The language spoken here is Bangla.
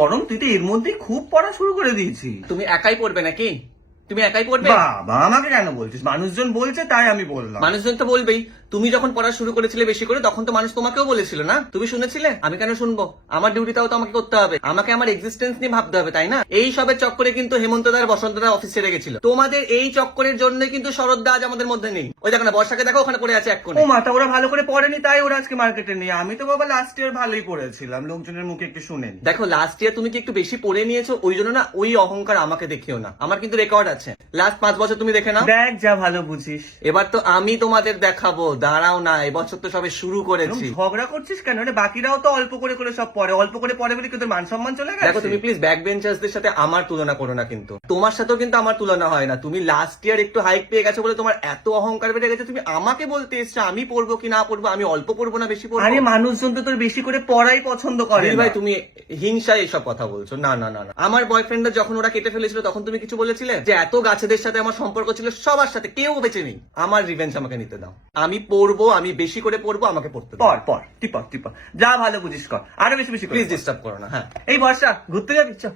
গরম, তুই তো এর মধ্যে খুব পড়া শুরু করে দিয়েছি। তুমি একাই পড়বে নাকি? তুমি একাই পড়বে? বাবা, আমাকে কেন বলছিস? মানুষজন বলছে তাই আমি বললাম। মানুষজন তো বলবেই। তুমি যখন পড়া শুরু করেছিলে বেশি করে, তখন তো মানুষ তোমাকেও বলেছিল না? তুমি শুনেছিলে? আমি কেন শুনবো? আমার ডিউটিটাও তো আমাকে করতে হবে, আমাকে আমার এক্সিস্টেন্স নিয়ে ভাবতে হবে, তাই না? এই সবের চক্করে কিন্তু হেমন্তদা আর বসন্তদা অফিস ছেড়ে গেছিল। তোমাদের এই চক্করের জন্য কিন্তু শরৎদা আজ আমাদের মধ্যে নেই। ওই দেখো না, বর্ষাকে দেখো ওখানে পড়ে আছে এক কোণে। ও মাথা, ওরা ভালো করে পড়েনি তাই ওরা আজকে মার্কেটে নেই। আমি তো বাবা লাস্ট ইয়ার ভালোই পড়েছিলাম, লোকজনের মুখে একটু শুনেন। দেখো, লাস্ট ইয়ার তুমি কি একটু বেশি পড়ে নিয়েছো, ওই জন্য না ওই অহংকার আমাকে দেখিও না। আমার কিন্তু রেকর্ড আছে, লাস্ট 5 বছর তুমি দেখে নাও। দেখ, যা ভালো বুঝিস। এবার তো আমি তোমাদের দেখাবো, দাঁড়াও না, এবছর তো সবে শুরু করেছি। ঝগড়া করছিস কেন? বাকিরাও তো অল্প করে করে সব পড়ে, অল্প করে পড়ে বলে কি তোর মান সম্মান চলে গেছে? দেখো, তুমি প্লিজ ব্যাক বেঞ্চার্সদের সাথে আমার তুলনা করো না, কিন্তু তোমার সাথেও কিন্তু আমার তুলনা হয় না। তুমি লাস্ট ইয়ার একটু হাইক পেয়ে গেছো বলে তোমার এত অহংকার বেড়ে গেছে, তুমি আমাকে বলতে এসছো আমি পড়বো কি না পড়বো, আমি অল্প পড়বো না বেশি পড়বো। আরে মানুষজন তো তোর বেশি করে পড়াই পছন্দ করে ভাই, না। তুমি হিংসায় এসব কথা বলছো। না না না না, আমার বয়ফ্রেন্ডরা যখন ওরা কেটে ফেলেছিল তখন তুমি কিছু বলেছিলে? যে এত গাছেদের সাথে আমার সম্পর্ক ছিল, সবার সাথে কেউ বেঁচে নেই, আমার রিভেঞ্জ আমাকে নিতে দাও। আমি পড়বো, আমি বেশি করে পড়বো, আমাকে পড়তে দাও। পড় টিপা যা ভালো বুঝিস কর, আরো বেশি বেশি প্লিজ ডিস্টার্ব করো না। হ্যাঁ, এই বর্ষা ঘুরতে যাবি? চল।